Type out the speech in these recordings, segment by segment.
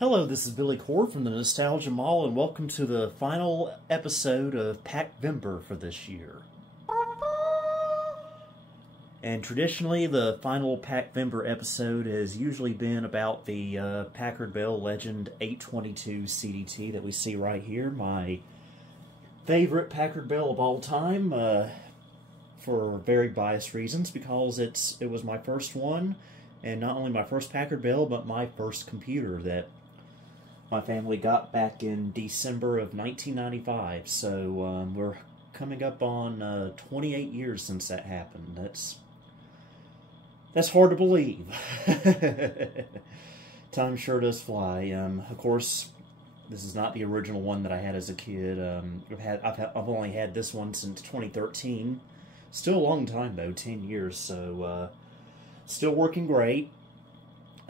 Hello, this is Billy Cord from the Nostalgia Mall, and welcome to the final episode of Packvember for this year. And traditionally, the final Packvember episode has usually been about the Packard Bell Legend 822 CDT that we see right here, my favorite Packard Bell of all time, for very biased reasons, because it was my first one, and not only my first Packard Bell, but my first computer that my family got back in December of 1995, so we're coming up on 28 years since that happened. That's hard to believe. Time sure does fly. Of course, this is not the original one that I had as a kid. I've only had this one since 2013. Still a long time though, 10 years. So still working great.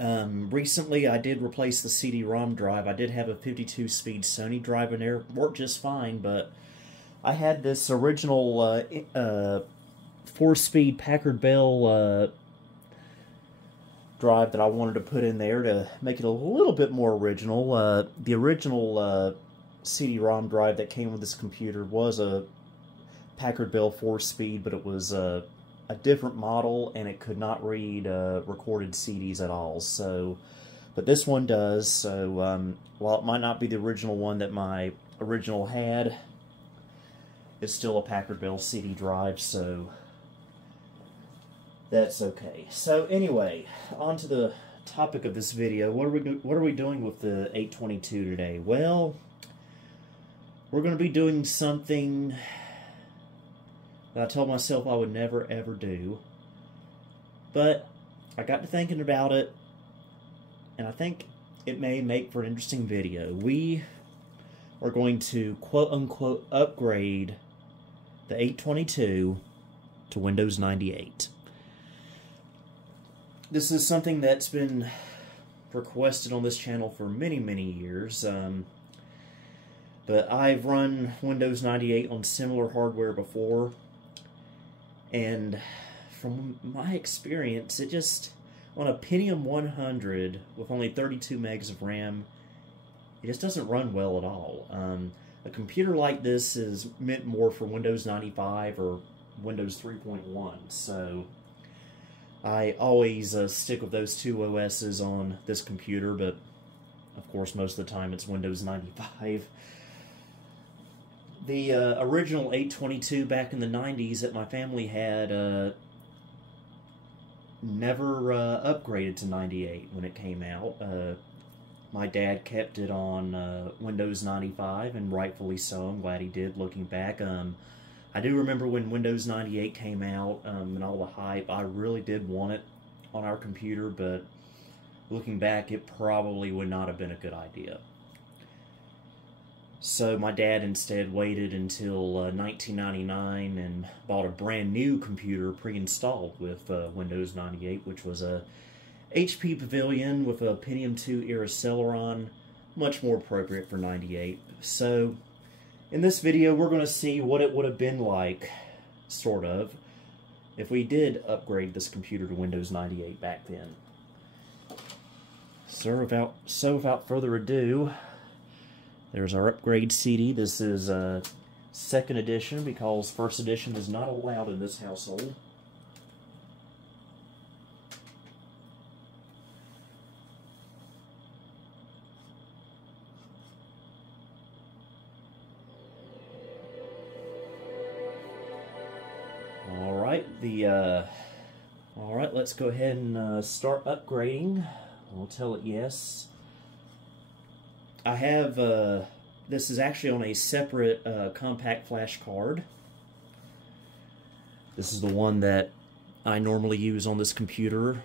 Recently I did replace the CD-ROM drive. I did have a 52-speed Sony drive in there. Worked just fine, but I had this original 4-speed Packard Bell drive that I wanted to put in there to make it a little bit more original. The original CD-ROM drive that came with this computer was a Packard Bell 4-speed, but it was a different model, and it could not read recorded CDs at all. So, but this one does. So while it might not be the original one that my original had, it's still a Packard Bell CD drive, so that's okay. So anyway, on to the topic of this video. What are we doing with the 822 today? Well, we're going to be doing something that I told myself I would never ever do, but I got to thinking about it, and I think it may make for an interesting video. We are going to quote-unquote upgrade the 822 to Windows 98. This is something that's been requested on this channel for many, many years, but I've run Windows 98 on similar hardware before, and from my experience, it just, on a Pentium 100 with only 32 megs of RAM, it just doesn't run well at all. A computer like this is meant more for Windows 95 or Windows 3.1, so I always stick with those two OSs on this computer, but of course most of the time it's Windows 95. The original 822 back in the 90s that my family had never upgraded to 98 when it came out. My dad kept it on Windows 95, and rightfully so. I'm glad he did, looking back. I do remember when Windows 98 came out and all the hype. I really did want it on our computer, but looking back, it probably would not have been a good idea. So my dad instead waited until 1999 and bought a brand new computer pre-installed with Windows 98, which was a HP Pavilion with a Pentium 2 era Celeron, much more appropriate for 98. So in this video, we're going to see what it would have been like, sort of, if we did upgrade this computer to Windows 98 back then. So without further ado, there's our upgrade CD. This is second edition, because first edition is not allowed in this household. Alright, let's go ahead and start upgrading. We'll tell it yes. I have, this is actually on a separate compact flash card. This is the one that I normally use on this computer.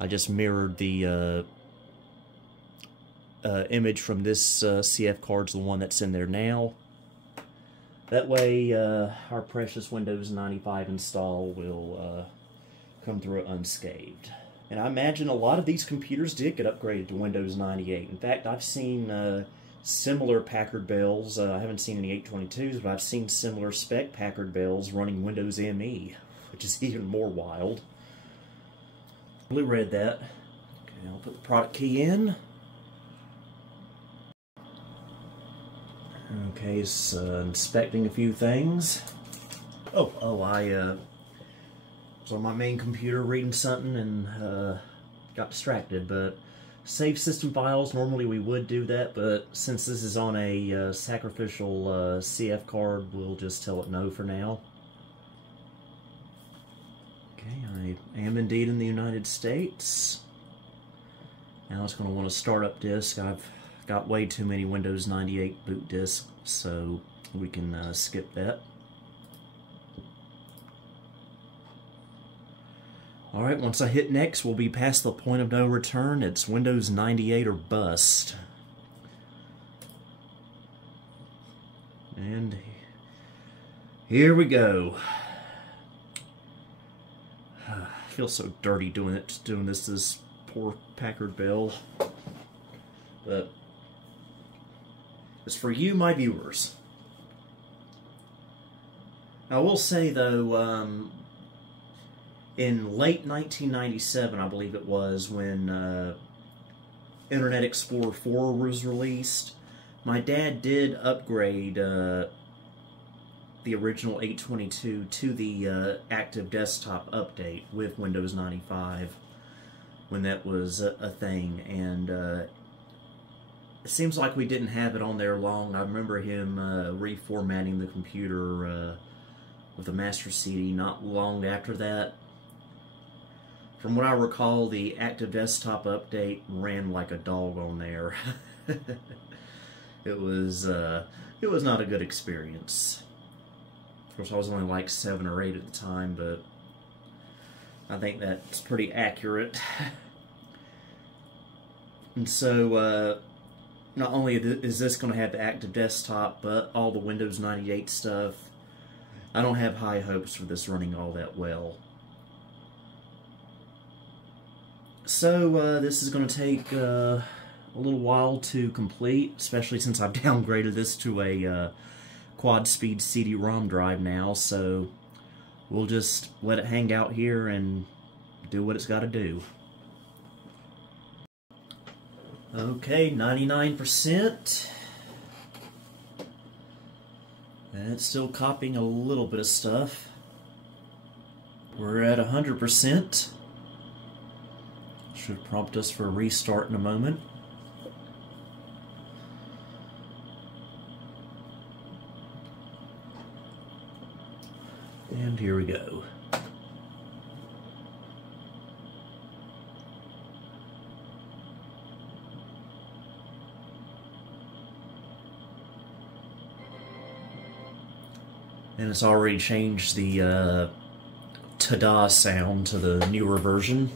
I just mirrored the image from this CF card to the one that's in there now. That way, our precious Windows 95 install will come through unscathed. And I imagine a lot of these computers did get upgraded to Windows 98. In fact, I've seen similar Packard Bells. I haven't seen any 822s, but I've seen similar spec Packard Bells running Windows ME, which is even more wild. Blue read that. Okay, I'll put the product key in. Okay, it's inspecting a few things. I was on my main computer reading something and got distracted, but save system files, normally we would do that, but since this is on a sacrificial CF card, we'll just tell it no for now. Okay, I am indeed in the United States. Now it's going to want to start up disk. I've got way too many Windows 98 boot disks, so we can skip that. Alright, once I hit next, we'll be past the point of no return. It's Windows 98 or bust. And here we go. I feel so dirty doing this poor Packard Bell. But it's for you, my viewers. I will say, though, in late 1997, I believe it was, when Internet Explorer 4 was released, my dad did upgrade the original 822 to the active desktop update with Windows 95 when that was a thing, and it seems like we didn't have it on there long. I remember him reformatting the computer with a master CD not long after that. From what I recall, the active desktop update ran like a dog on there. It was not a good experience. Of course, I was only like 7 or 8 at the time, but I think that's pretty accurate. And so, not only is this going to have the active desktop, but all the Windows 98 stuff, I don't have high hopes for this running all that well. So, this is going to take a little while to complete, especially since I've downgraded this to a quad-speed CD-ROM drive now, so we'll just let it hang out here and do what it's got to do. Okay, 99%. And it's still copying a little bit of stuff. We're at 100%. Should prompt us for a restart in a moment. And here we go. And it's already changed the ta-da sound to the newer version,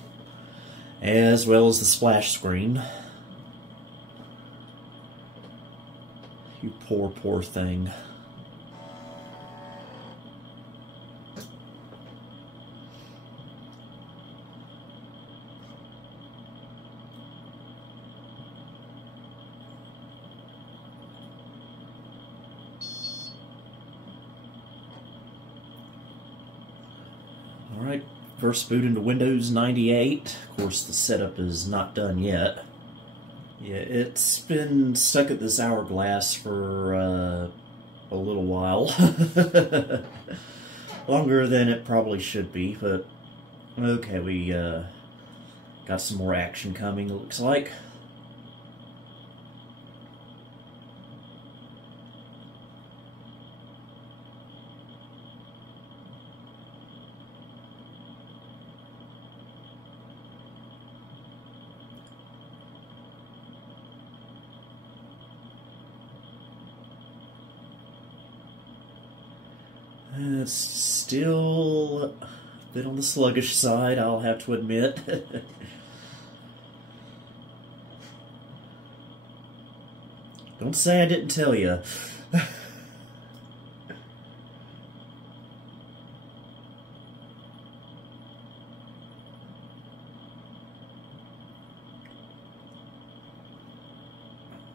as well as the splash screen. You poor, poor thing. Alright, first boot into Windows 98. Of course, the setup is not done yet. Yeah, it's been stuck at this hourglass for a little while. Longer than it probably should be, but okay, we got some more action coming, it looks like. It's still a bit on the sluggish side, I'll have to admit. Don't say I didn't tell you.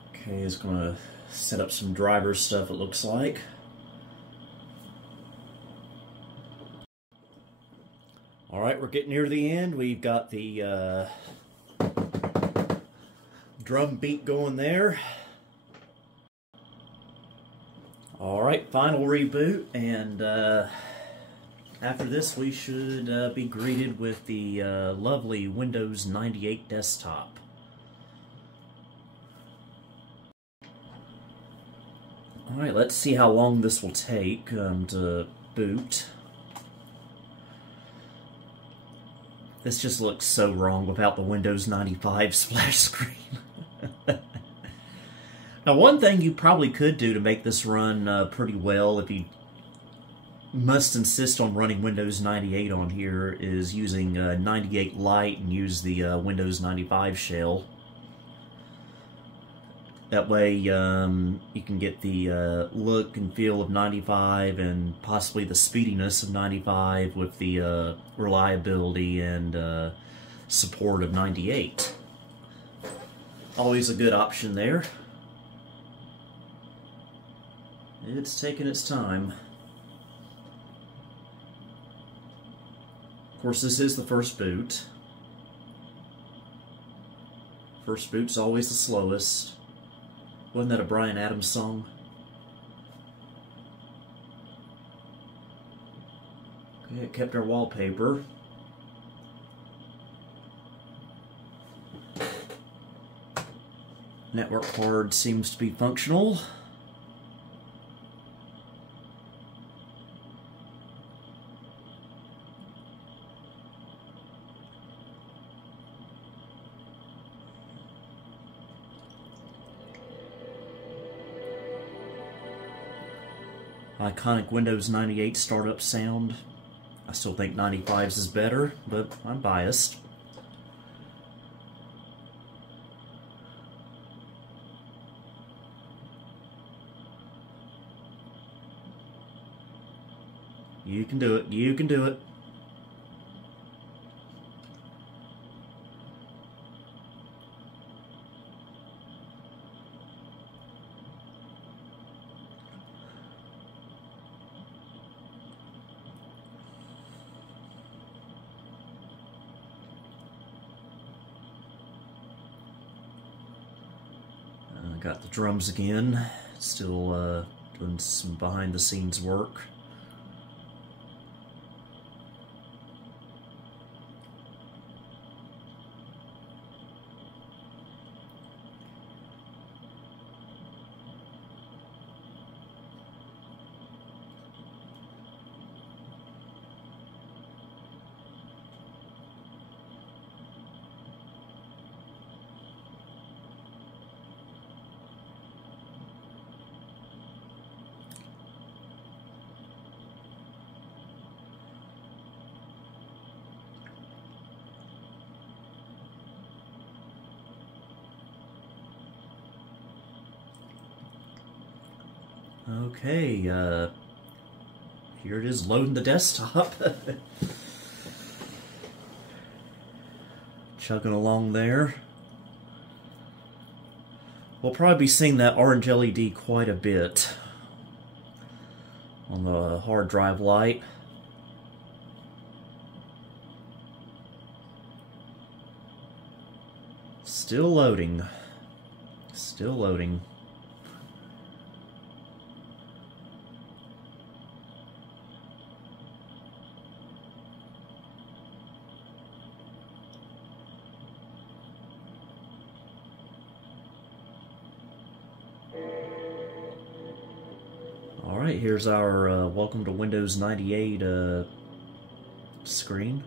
Okay, it's gonna set up some driver stuff, it looks like. Alright, we're getting near the end. We've got the drum beat going there. Alright, final reboot, and after this we should be greeted with the lovely Windows 98 desktop. Alright, let's see how long this will take to boot. This just looks so wrong without the Windows 95 splash screen. Now, one thing you probably could do to make this run pretty well, if you must insist on running Windows 98 on here, is using 98 Lite and use the Windows 95 shell. That way you can get the look and feel of 95 and possibly the speediness of 95 with the reliability and support of 98. Always a good option there. It's taking its time. Of course, this is the first boot. First boot's always the slowest. Wasn't that a Bryan Adams song? Okay, it kept our wallpaper. Network card seems to be functional. Iconic Windows 98 startup sound. I still think 95's is better, but I'm biased. You can do it. You can do it. Got the drums again, still doing some behind the scenes work. Okay, here it is loading the desktop. Chugging along there. We'll probably be seeing that orange LED quite a bit on the hard drive light. Still loading. Still loading. Alright, here's our welcome to Windows 98 screen.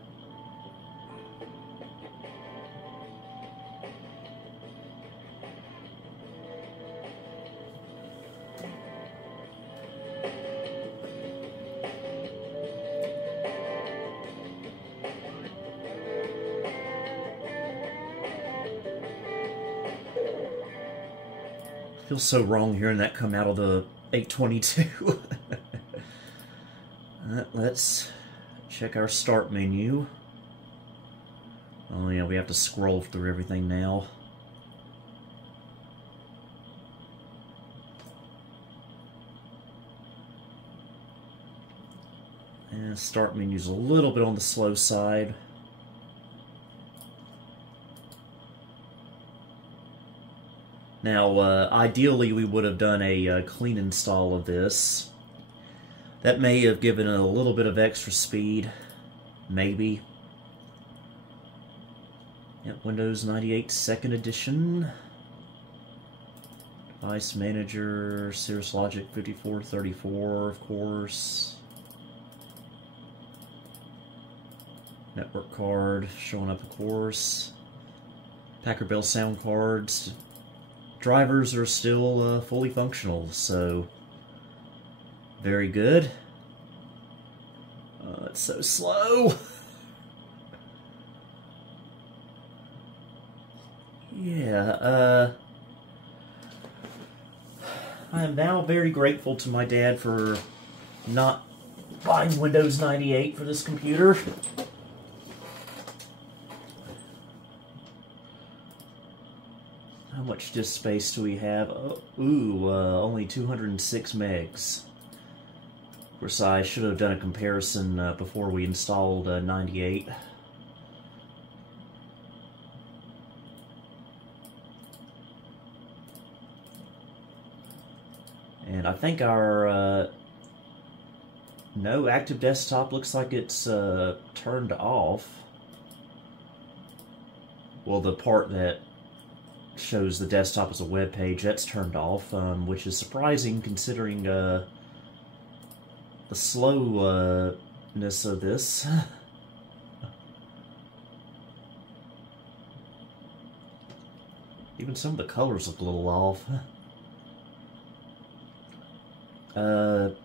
Feels so wrong hearing that come out of the 822. Let's check our start menu. Oh yeah, we have to scroll through everything now. And start menu's a little bit on the slow side. Now, ideally we would have done a clean install of this. That may have given it a little bit of extra speed, maybe. Yep, Windows 98 2nd Edition. Device Manager, Cirrus Logic 5434, of course. Network card showing up, of course. Packard Bell sound cards. Drivers are still fully functional, so very good. It's so slow. Yeah, I am now very grateful to my dad for not buying Windows 98 for this computer. How much disk space do we have? Only 206 megs. Of course, I should have done a comparison before we installed 98. And I think our no active desktop looks like it's turned off. Well, the part that shows the desktop as a web page, that's turned off, which is surprising considering the slowness of this. Even some of the colors look a little off.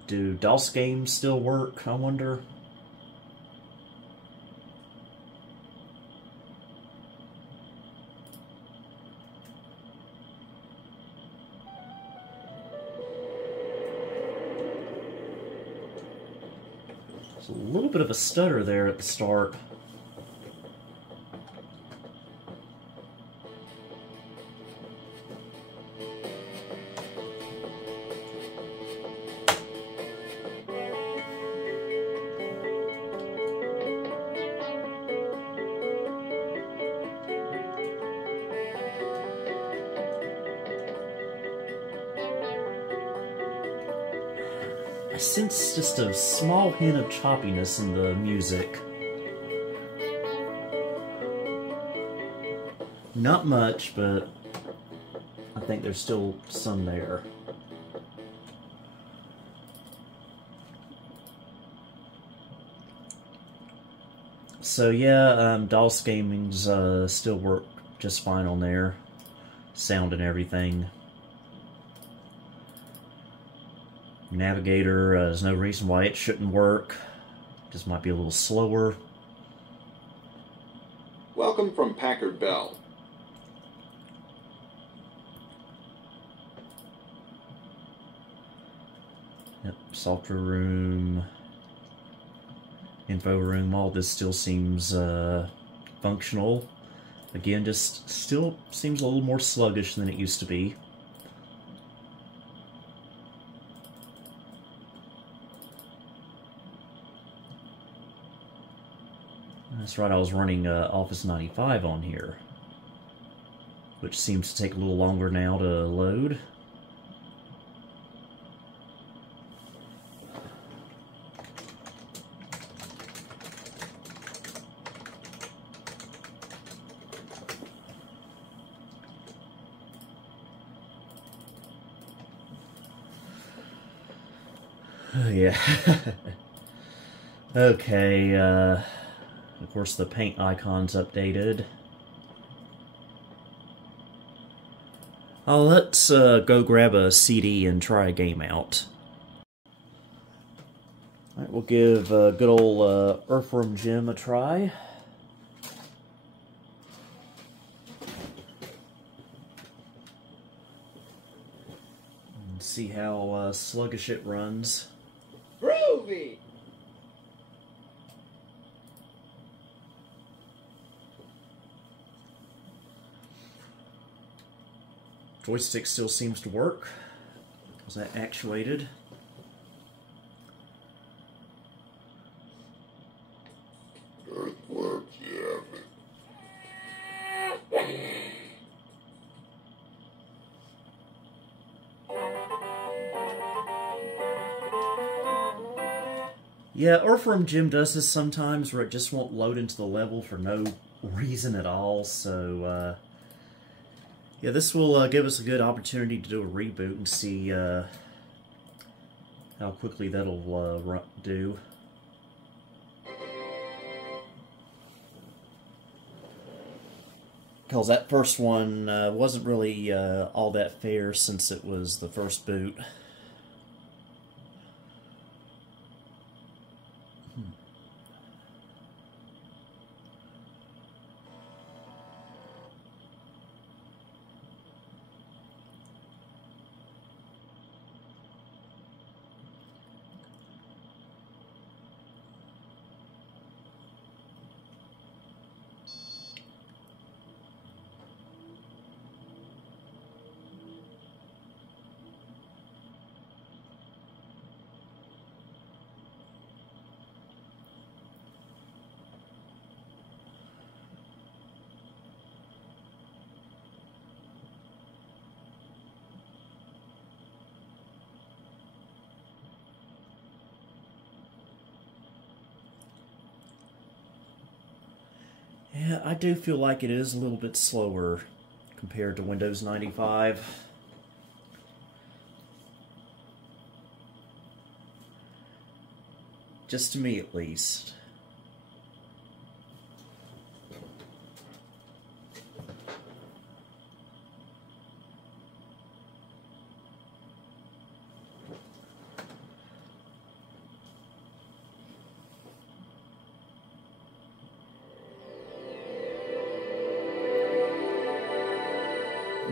Do DOS games still work, I wonder? There's a little bit of a stutter there at the start. I sense just a small hint of choppiness in the music. Not much, but I think there's still some there. So yeah, DOS gaming's still work just fine on there. Sound and everything. Navigator, there's no reason why it shouldn't work. Just might be a little slower. Welcome from Packard Bell. Yep, software room, info room, all this still seems functional. Again, just still seems a little more sluggish than it used to be. That's right, I was running Office 95 on here, which seems to take a little longer now to load. Yeah. Okay, of course the paint icon's updated. Let's go grab a CD and try a game out. Alright, we'll give good old Earthworm Jim a try. And see how sluggish it runs. Groovy! Joystick still seems to work. Was that actuated? Earthworm Jim. Yeah, or from Jim does this sometimes where it just won't load into the level for no reason at all, so, yeah, this will give us a good opportunity to do a reboot and see how quickly that'll do. Because that first one wasn't really all that fair since it was the first boot. Yeah, I do feel like it is a little bit slower compared to Windows 95. Just to me, at least.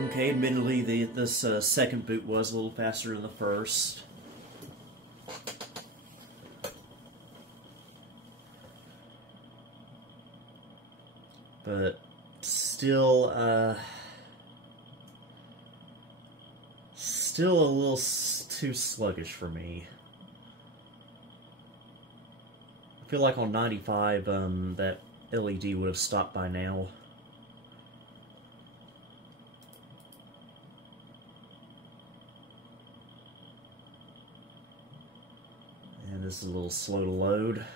Okay, admittedly, this second boot was a little faster than the first. But still a little too sluggish for me. I feel like on 95, that LED would have stopped by now. And this is a little slow to load.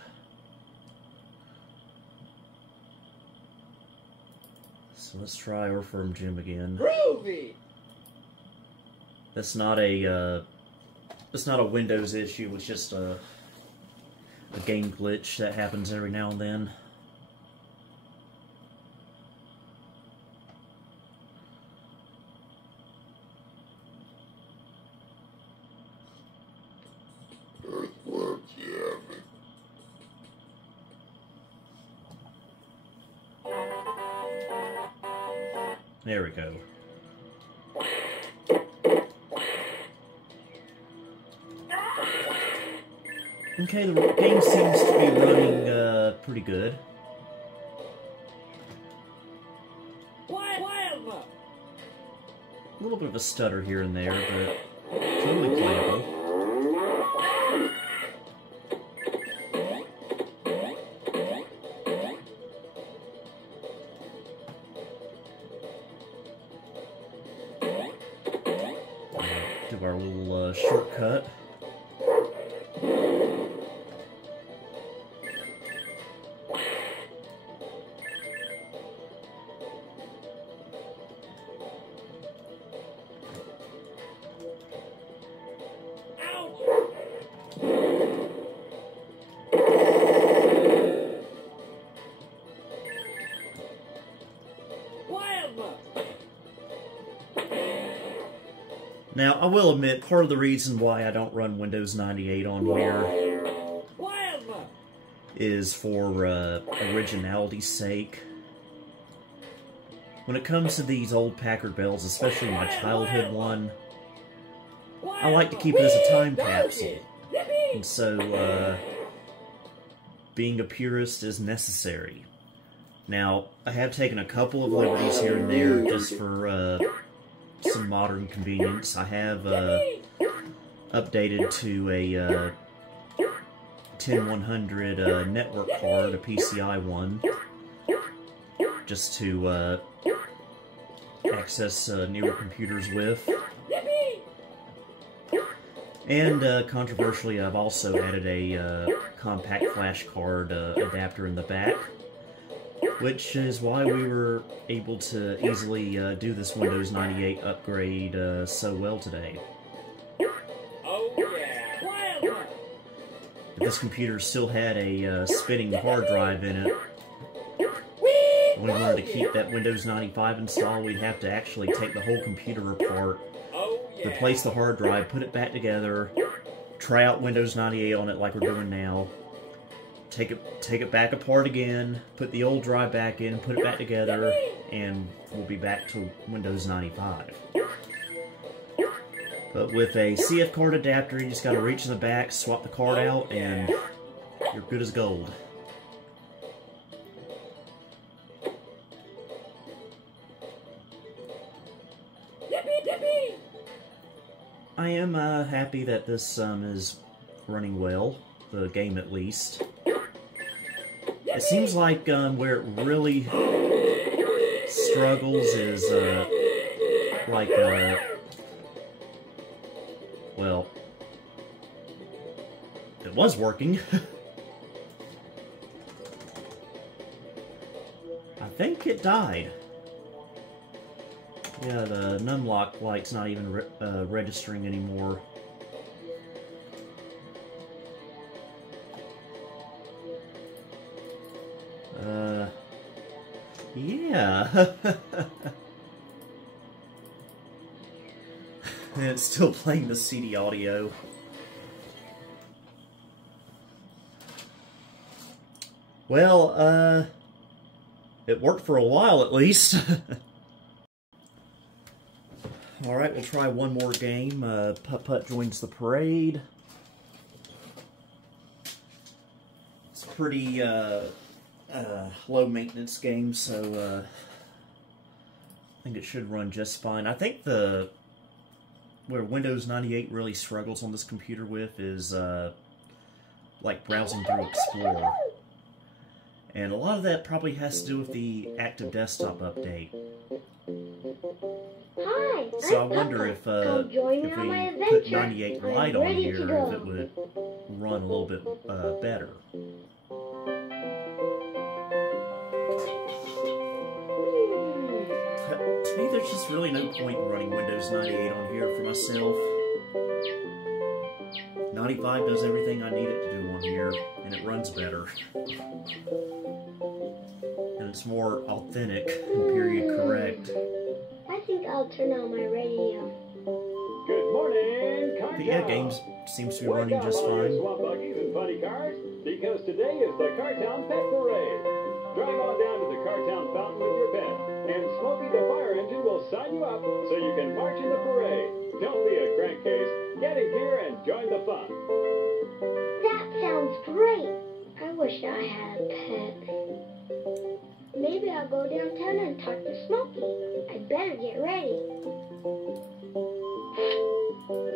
So let's try Earthworm Jim again. Groovy! That's not a Windows issue. It's just a game glitch that happens every now and then. Earthworm Jim. There we go. Okay, the game seems to be running pretty good. A little bit of a stutter here and there, but totally playable. Do our little shortcut. Now, I will admit, part of the reason why I don't run Windows 98 on here is for originality's sake. When it comes to these old Packard Bells, especially my childhood one, I like to keep it as a time capsule. And so, being a purist is necessary. Now, I have taken a couple of liberties here and there just for some modern convenience. I have updated to a 10100 network card, a PCI one, just to access newer computers with. And controversially, I've also added a compact flash card adapter in the back, which is why we were able to easily do this Windows 98 upgrade so well today. Oh yeah. If this computer still had a spinning hard drive in it, when we wanted to keep that Windows 95 installed, we'd have to actually take the whole computer apart, replace the hard drive, put it back together, try out Windows 98 on it like we're doing now, take it back apart again, put the old drive back in, put it back together, and we'll be back to Windows 95. But with a CF card adapter, you just gotta reach in the back, swap the card out, and you're good as gold. I am happy that this is running well, the game at least. It seems like where it really struggles is well, it was working. I think it died. Yeah, the numlock light's not even registering anymore. Yeah. And it's still playing the CD audio. Well, it worked for a while at least. Alright, we'll try one more game. Putt-Putt joins the parade. It's a pretty low-maintenance game, so I think it should run just fine. I think where Windows 98 really struggles on this computer with is like browsing through Explorer. And a lot of that probably has to do with the Active Desktop update. Hi, So I wonder if we put 98 Lite on here, if it would run a little bit better. To me, there's just really no point in running Windows 98 on here for myself. 95 does everything I need it to do on here, and it runs better. And it's more authentic and period correct. I think I'll turn on my radio. Good morning, Car But yeah, Town. games seems to be running just fine. Swamp buggies and funny cars, because today is the Cartown Pet Parade. Drive on down to the Cartown Fountain with your pet, and Smokey the Fire Engine will sign you up so you can march in the parade. Don't be a crankcase. Get in here and join the fun. That sounds great. I wish I had a pet. Maybe I'll go downtown and talk to Smokey. I'd better get ready.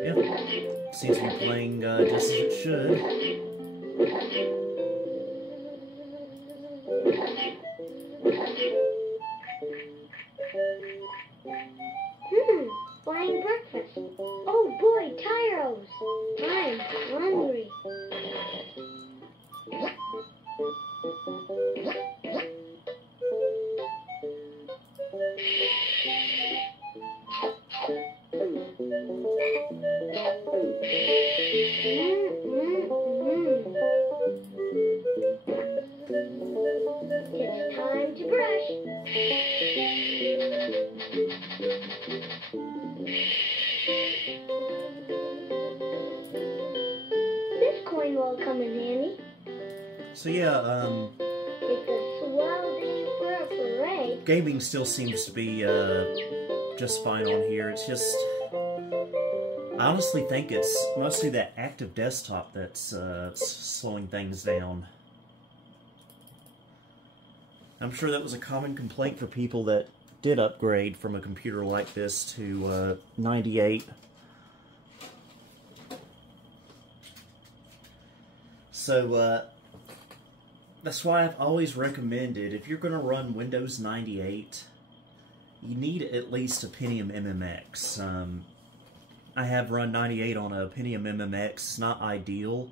Yep, seems to be playing just as it should. Flying breakfast. Oh boy, Tyros. I'm hungry. It's time to brush. This coin will come in handy. So yeah, It's a swell day for a parade. gaming still seems to be just fine on here. It's just, I honestly think it's mostly that Active Desktop that's slowing things down. I'm sure that was a common complaint for people that did upgrade from a computer like this to 98. So that's why I've always recommended, if you're going to run Windows 98, you need at least a Pentium MMX. I have run 98 on a Pentium MMX. It's not ideal,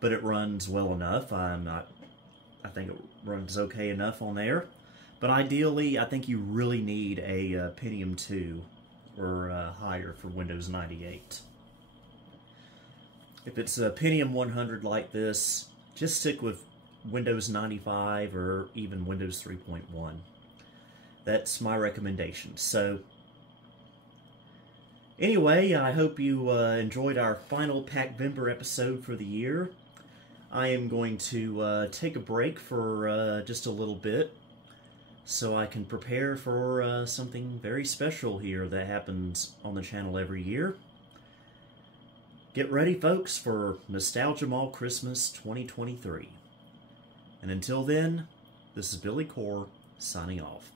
but it runs well enough. I think it runs okay enough on there. But ideally, I think you really need a Pentium 2 or higher for Windows 98. If it's a Pentium 100 like this, just stick with Windows 95 or even Windows 3.1. That's my recommendation. So, anyway, I hope you enjoyed our final Packvember episode for the year. I am going to take a break for just a little bit so I can prepare for something very special here that happens on the channel every year. Get ready, folks, for Nostalgia Mall Christmas 2023. And until then, this is Billy Core signing off.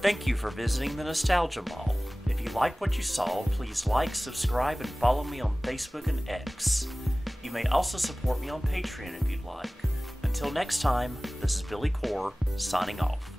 Thank you for visiting the Nostalgia Mall. If you like what you saw, please like, subscribe, and follow me on Facebook and X. You may also support me on Patreon if you'd like. Until next time, this is Billy Core signing off.